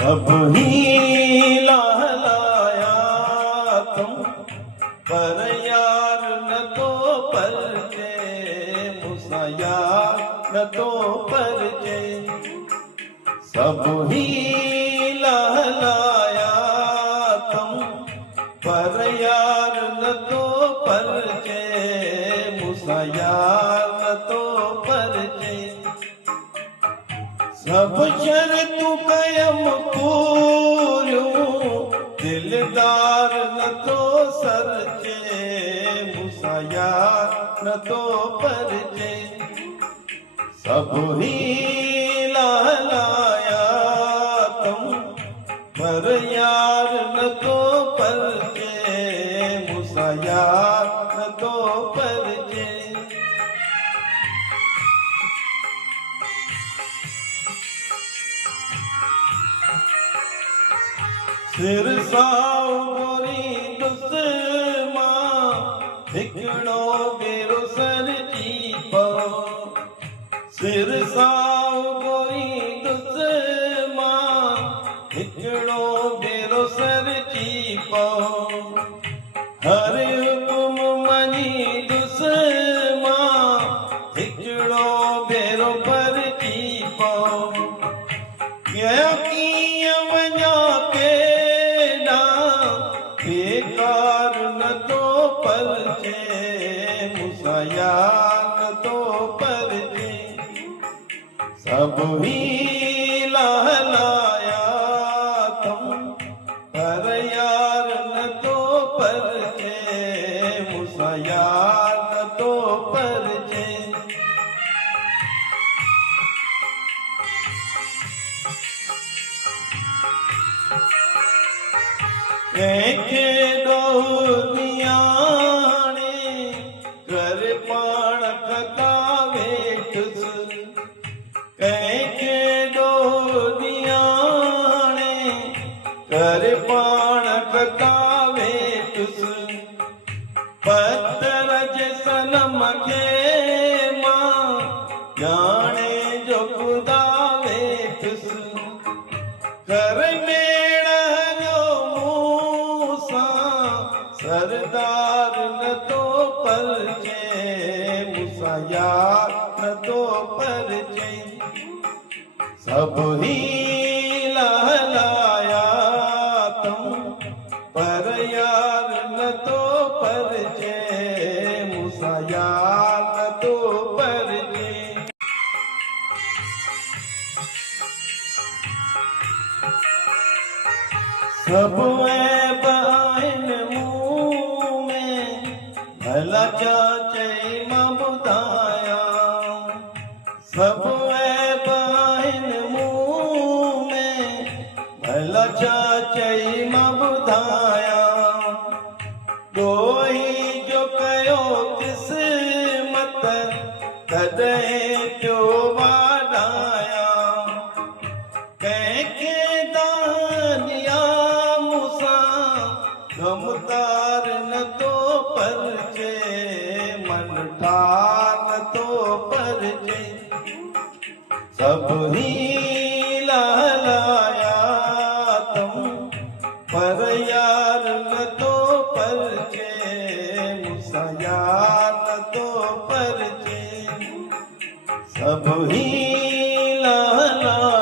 सब ही लहलाया तुम पर यार न तो परचे मुसाया न तो परचे। सब ही लहलाया तुम पर यार न तो परचे मुसाया न तो परचे। सब शर्तु कयम पूर्यूं दिलदार न तो सरचे मुसाया न तो परचे। सब ही लहलाया तुम पर यार न तो परचे मुसाया न तो परचे। सिर साओ गोरी दुस्मा हिकड़ो बेरो सर जी पो। सिर साओ गोरी दुस्मा हिकड़ो बेरो सर जी पो। हर हुकुम मनी दुस्मा हिकड़ो बेरो पर जी पो। वञा के बेकार न तो परचे मुसाया न तो परचे। सब ही लहलाया तुम पर यार न तो परचे मुसाया न तो परचे। कंहिंखे ॾोह ॾियाणे कर पाण कथा वेठुसि। कंहिंखे ॾोह ॾियाणे कर पाण कथा वेठुसि। पत्थर जे सनम खे मां ॼाणे जो ख़ुदा वेठुसि। कर सरदार न तो परचे मुसाया न तो परचे। सब ही लहलाया तुम पर यार न तो परचे मुसाया न तो परचे। सब ऐब आहिनि मूं में भला छा चई मां ॿुधायां। सब ऐब आहिनि मूं में भला छा चई मां ॿुधायां। ॾोही जो कयो क़िस्मत तॾहिं पियो वाॾायां। कंहिंखे गमदार न तो परचे मन ठार न तो परचे। सब ही लहलाया तुम पर यार न तो परचे मुसाया न तो परचे। सब ही लहलाया